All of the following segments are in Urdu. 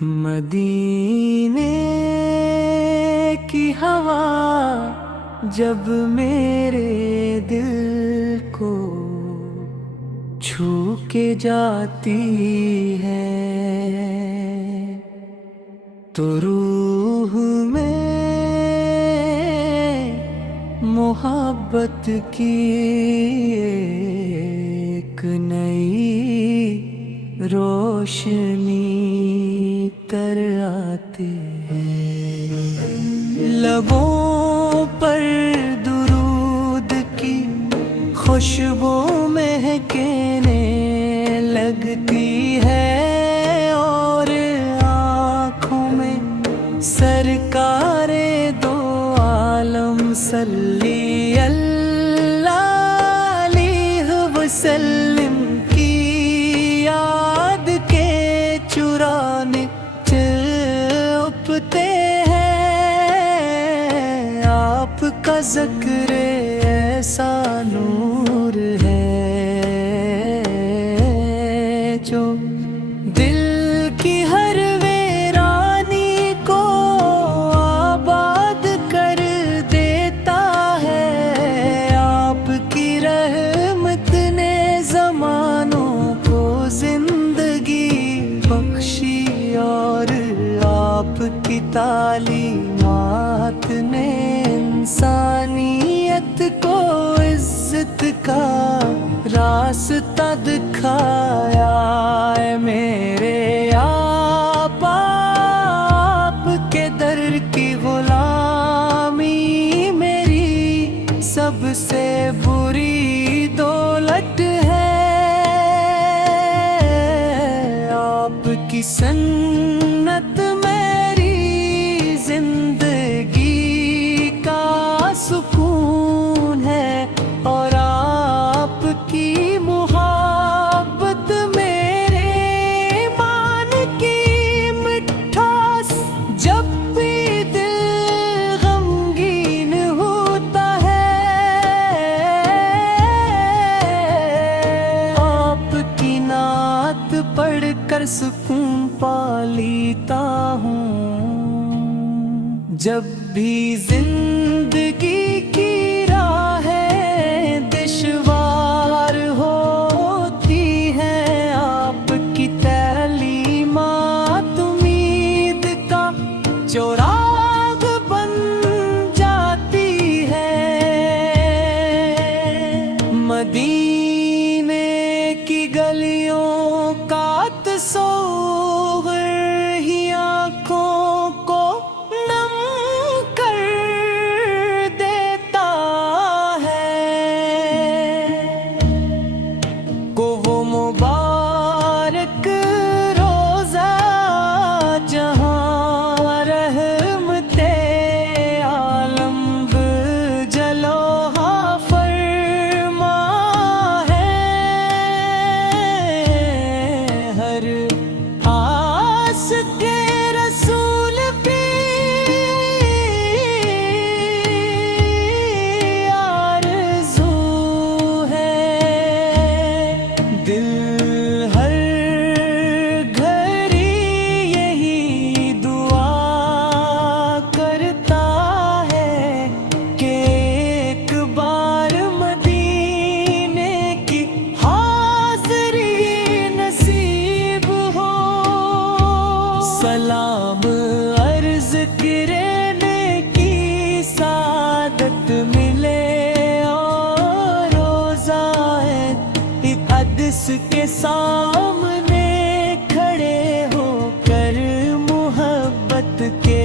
مدینے کی ہوا جب میرے دل کو چھو کے جاتی ہے تو روح میں محبت کی ایک نئی روشنی تر آتی ہے۔ لبوں پر درود کی خوشبو مہکنے لگتی ہے اور آنکھوں میں سرکار دو عالم صلی اللہ علیہ وسلم کی یاد کے چرانے چپتے ہیں۔ آپ کا ذکر ایسا نور ہے جو دل کی ہر ویرانی کو آباد کر دیتا ہے۔ آپ کی رحمت نے زمانوں کو زندگی بخشی اور آپ کی تعلیمات نے انسانیت کو عزت کا راستہ دکھایا ہے۔ میرے آقا آپ کے در کی غلامی میری سب سے بری دولت ہے۔ آپ کی سنت میری زندگی کا سکون ہے اور آپ کی محبت میرے ایمان کی مٹھاس۔ جب بھی دل غمگین ہوتا ہے آپ کی نعت پڑھ کر سکون پا لیتا ہوں۔ جب بھی زندگی کی راہیں دشوار ہوتی ہیں آپ کی تعلیمات امید کا چراغ بن جاتی ہے۔ مدینے کی گلیوں کا تصور ہی آنکھوں کو نم کر دیتا ہے۔ کو وہ مبارک روزہ جہاں رحمت عالم جلوہ فرما ہے۔ ہر آس کے رسول بھی آرزو ہے۔ دل ہر گھڑی یہی دعا کرتا ہے کہ ایک بار مدینے کی حاضری نصیب ہو۔ سلام عرض کرنے کی سعادت ملے اور روزہ اقدس کے سامنے کھڑے ہو کر محبت کے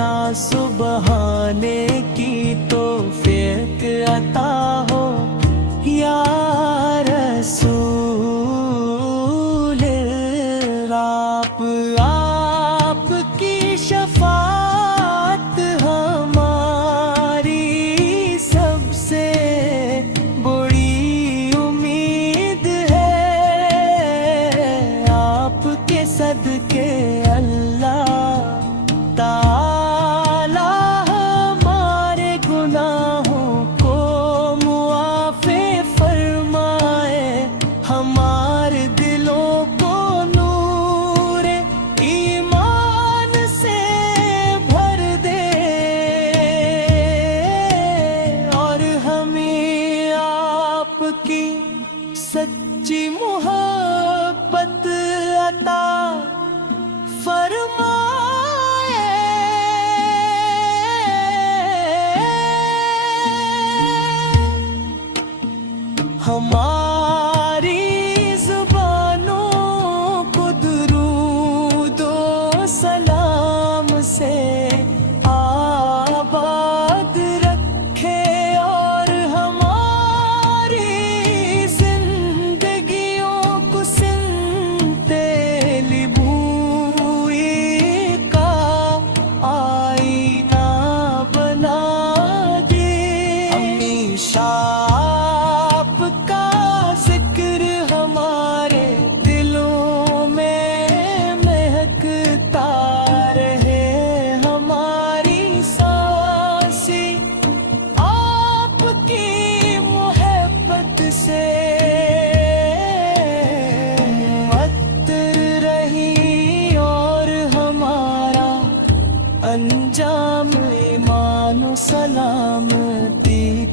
آنسو بہانے کی توفیق عطا ہو یا رسول اللہ۔ آپ کی شفاعت ہماری سب سے بڑی امید ہے۔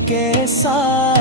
کے ساتھ